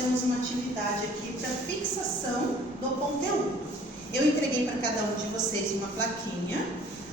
temos uma atividade aqui para fixação do conteúdo. Eu entreguei para cada um de vocês uma plaquinha.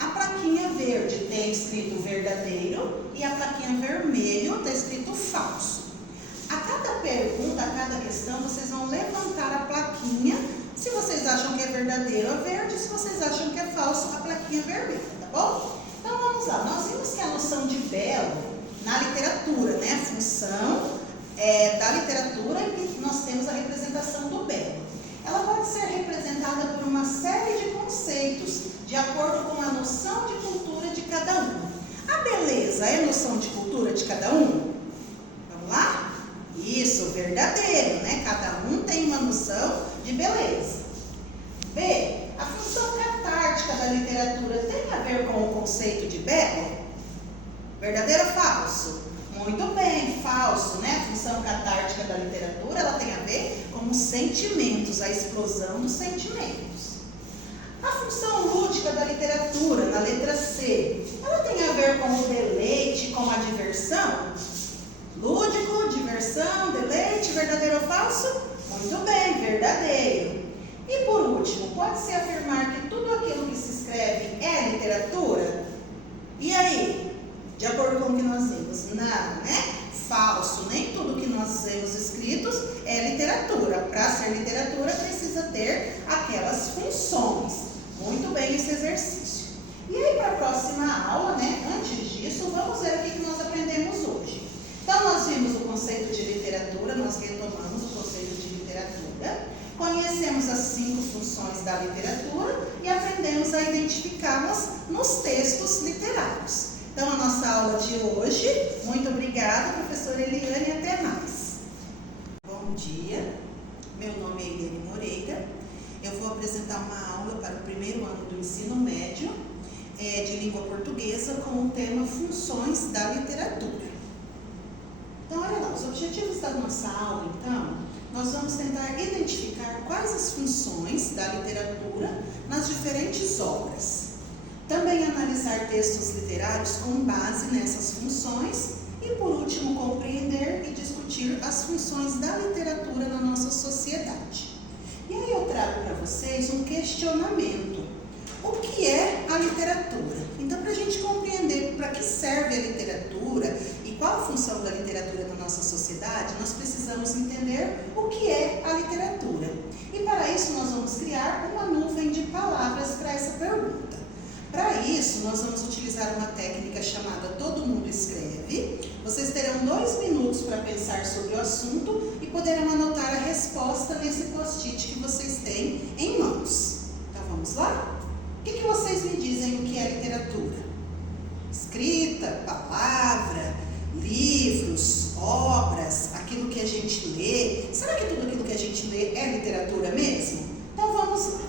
A plaquinha verde tem escrito verdadeiro e a plaquinha vermelho está escrito falso. A cada pergunta, a cada questão, vocês vão levantar a plaquinha. Se vocês acham que é verdadeiro, a verde. Se vocês acham que é falso, a plaquinha vermelha, tá bom? Então vamos lá. Nós vimos que a noção de belo na literatura, né? A função da literatura é que nós temos a representação do belo. Ela pode ser representada por uma série de conceitos, de acordo com a noção de cultura de cada um. A beleza é noção de cultura de cada um? Vamos lá? Isso, verdadeiro, né? Cada um tem uma noção de beleza. B. A função catártica da literatura tem a ver com o conceito de belo? Verdadeiro ou falso? Muito bem, falso, né? A função catártica da literatura, ela tem a ver com os sentimentos, a explosão dos sentimentos. A função lúdica da literatura, na letra C, ela tem a ver com o deleite, com a diversão? Lúdico, diversão, deleite, verdadeiro ou falso? Muito bem, verdadeiro. E por último, pode-se afirmar que tudo aquilo que se escreve é literatura? E aí? De acordo com o que nós vimos? Não, né? Falso. Nem tudo que nós vemos escritos é literatura. Para ser literatura, precisa ter aquelas funções. Muito bem esse exercício. E aí, para a próxima aula, né? Antes disso, vamos ver o que nós aprendemos hoje. Então, nós vimos o conceito de literatura, nós retomamos o conceito de literatura, conhecemos as 5 funções da literatura e aprendemos a identificá-las nos textos literários. Então, a nossa aula de hoje, muito obrigada, professora Eliane, até mais. Bom dia, meu nome é Eliane Moreira. Eu vou apresentar uma aula para o primeiro ano do ensino médio de língua portuguesa com o tema Funções da Literatura. Então, olha lá, os objetivos da nossa aula, então, nós vamos tentar identificar quais as funções da literatura nas diferentes obras. Também analisar textos literários com base nessas funções e, por último, compreender e discutir as funções da literatura na nossa sociedade. E aí eu trago para vocês um questionamento. O que é a literatura? Então, para a gente compreender para que serve a literatura e qual a função da literatura na nossa sociedade, nós precisamos entender o que é a literatura. E para isso nós vamos criar uma nuvem de palavras para essa pergunta. Para isso, nós vamos utilizar uma técnica chamada Todo Mundo Escreve. Vocês terão 2 minutos para pensar sobre o assunto e poderão anotar a resposta nesse post-it que vocês têm em mãos. Então, vamos lá? O que vocês me dizem o que é literatura? Escrita, palavra, livros, obras, aquilo que a gente lê. Será que tudo aquilo que a gente lê é literatura mesmo? Então, vamos lá.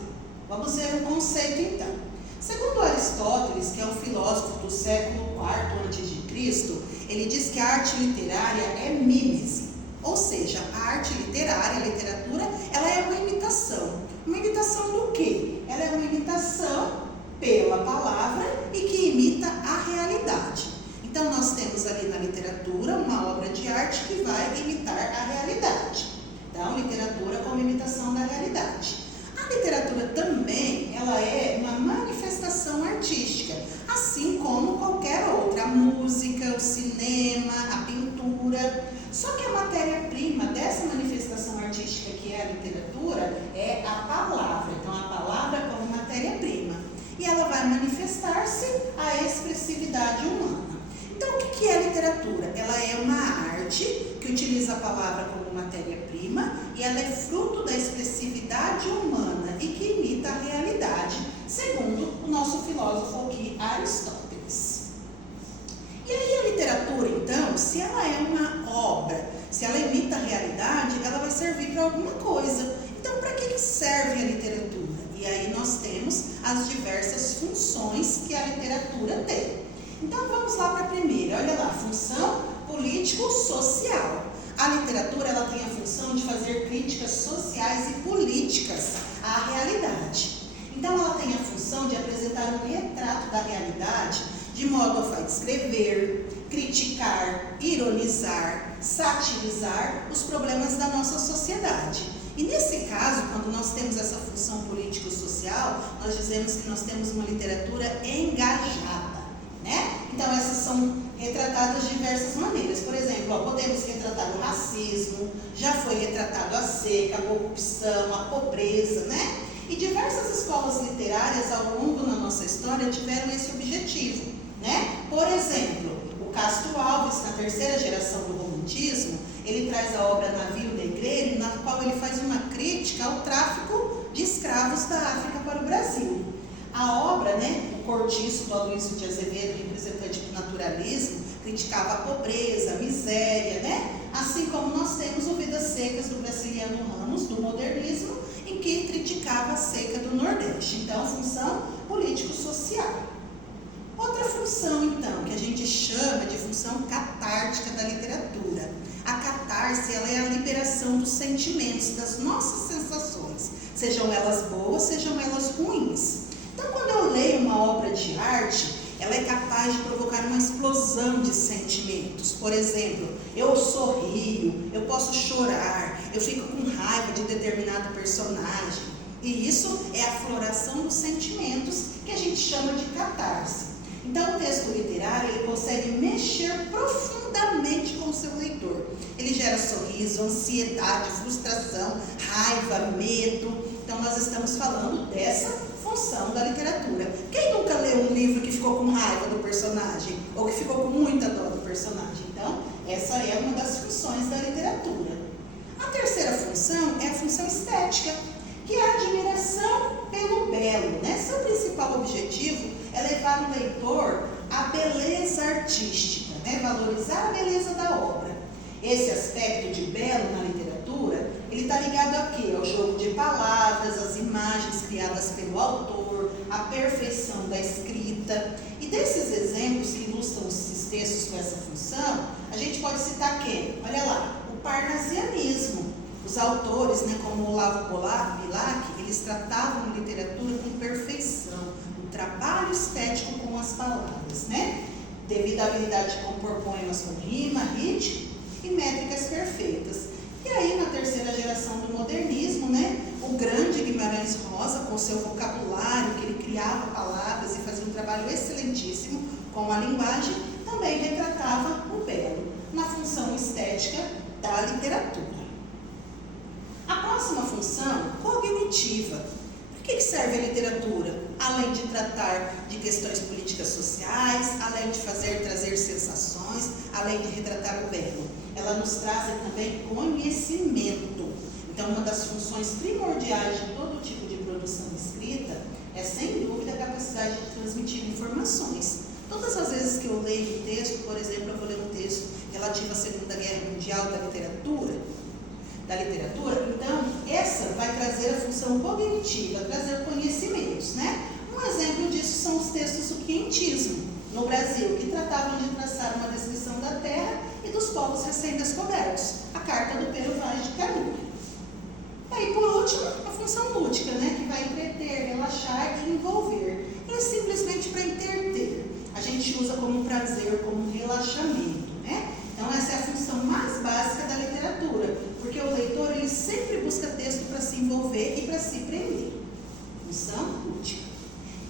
Vamos ver o conceito, então. Segundo Aristóteles, que é um filósofo do século IV a.C., ele diz que a arte literária é mímese, ou seja, a arte literária, a literatura, ela é uma imitação. Uma imitação do quê? Ela é uma imitação pela palavra e que imita a realidade. Então, nós temos ali na literatura uma obra de arte que vai imitar a realidade. Então, literatura como imitação da realidade. A literatura também, ela é uma manifestação artística, assim como qualquer outra, a música, o cinema, a pintura. Só que a matéria-prima dessa manifestação artística que é a literatura é a palavra. Então, a palavra como matéria-prima. E ela vai manifestar-se a expressividade humana. Então, o que é a literatura? Ela é uma arte que utiliza a palavra como matéria-prima e ela é fruto da expressividade humana e que imita a realidade, segundo o nosso filósofo aqui, Aristóteles. E aí a literatura, então, se ela é uma obra, se ela imita a realidade, ela vai servir para alguma coisa. Então, para que serve a literatura? E aí nós temos as diversas funções que a literatura tem. Então, vamos lá para a primeira. Olha lá, função político-social. A literatura, ela tem a função de fazer críticas sociais e políticas à realidade. Então, ela tem a função de apresentar um retrato da realidade de modo a descrever, criticar, ironizar, satirizar os problemas da nossa sociedade. E nesse caso, quando nós temos essa função político-social, nós dizemos que nós temos uma literatura engajada, né? Então essas são retratadas de diversas maneiras. Por exemplo, podemos retratar o racismo, já foi retratado a seca, a corrupção, a pobreza, né? E diversas escolas literárias ao longo da nossa história tiveram esse objetivo, né? Por exemplo, o Castro Alves, na terceira geração do romantismo, ele traz a obra Navio Negreiro, na qual ele faz uma crítica ao tráfico de escravos da África para o Brasil. A obra, né, o Cortiço, do Aloysio de Azevedo, representante do naturalismo, criticava a pobreza, a miséria, né? Assim como nós temos o Vidas Secas, do Graciliano Ramos, do modernismo, em que criticava a seca do Nordeste. Então, função político-social. Outra função, então, que a gente chama de função catártica da literatura. A catarse, ela é a liberação dos sentimentos, das nossas sensações, sejam elas boas, sejam elas ruins. Então, quando eu leio uma obra de arte, ela é capaz de provocar uma explosão de sentimentos. Por exemplo, eu sorrio, eu posso chorar, eu fico com raiva de determinado personagem. E isso é a floração dos sentimentos que a gente chama de catarse. Então, o texto literário, ele consegue mexer profundamente com o seu leitor. Ele gera sorriso, ansiedade, frustração, raiva, medo. Então, nós estamos falando dessa função da literatura. Quem nunca leu um livro que ficou com raiva do personagem? Ou que ficou com muita dó do personagem? Então, essa é uma das funções da literatura. A terceira função é a função estética, que é a admiração pelo belo, né? Seu principal objetivo é levar o leitor à beleza artística, né? Valorizar a beleza da obra. Esse aspecto de belo na literatura, ele está ligado a quê? Ao jogo de palavras, às imagens criadas pelo autor, à perfeição da escrita. E desses exemplos que ilustram esses textos com essa função, a gente pode citar quem? Olha lá, o parnasianismo. Os autores, né, como Olavo Bilac, eles tratavam a literatura com perfeição, o trabalho estético com as palavras, né? Devido à habilidade de compor poemas com rima, ritmo e métricas perfeitas. E aí, na terceira geração do modernismo, né, o grande Guimarães Rosa, com seu vocabulário, que ele criava palavras e fazia um trabalho excelentíssimo com a linguagem, também retratava o belo, na função estética da literatura. A próxima função, cognitiva. Para que serve a literatura? Além de tratar de questões políticas sociais, além de trazer sensações, além de retratar o belo. Ela nos traz também conhecimento. Então, uma das funções primordiais de todo tipo de produção escrita é, sem dúvida, a capacidade de transmitir informações. Todas as vezes que eu leio um texto, por exemplo, eu vou ler um texto relativo à Segunda Guerra Mundial da literatura, então, essa vai trazer a função cognitiva, trazer conhecimentos, né? Um exemplo disso são os textos do quientismo, no Brasil, que tratavam de traçar uma descrição da terra e dos povos recém-descobertos, a carta do Pero Vaz de Caminha. E aí, por último, a função lúdica, né? Que vai entreter, relaxar e envolver. Não é simplesmente para entreter, a gente usa como prazer, como relaxamento, né? Então, essa é a função mais básica da literatura, porque o leitor, ele sempre busca texto para se envolver e para se prender. Função lúdica.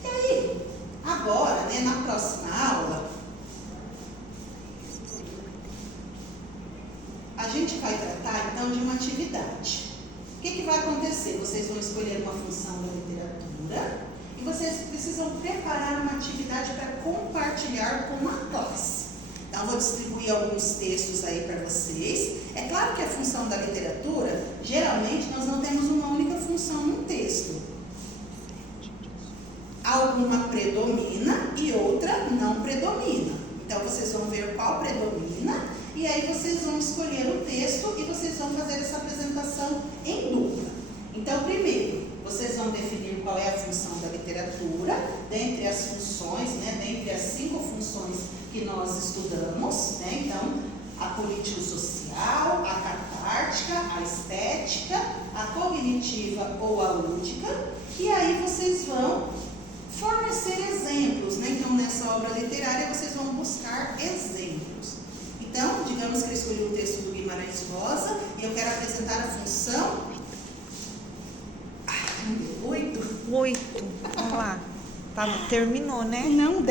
E aí, agora, né, na próxima aula, a gente vai tratar, então, de uma atividade. O que vai acontecer? Vocês vão escolher uma função da literatura e vocês precisam preparar uma atividade para compartilhar com a classe. Então, vou distribuir alguns textos aí para vocês. É claro que a função da literatura, geralmente, nós não temos uma única função no texto. Alguma predomina e outra não predomina. Então, vocês vão ver qual predomina e aí vocês vão escolher o texto e vocês vão fazer essa apresentação em dupla. Então, primeiro, vocês vão definir qual é a função da literatura, dentre as funções, né, dentre as 5 funções que nós estudamos, né? Então, a político-social, a catártica, a estética, a cognitiva ou a lúdica, e aí vocês vão fornecer exemplos, né? Então, nessa obra literária, vocês vão buscar exemplos. digamos que eu escolhi o texto do Guimarães Rosa e eu quero apresentar a função 8. 8. Vamos lá. Tá, terminou, né? Não, 10.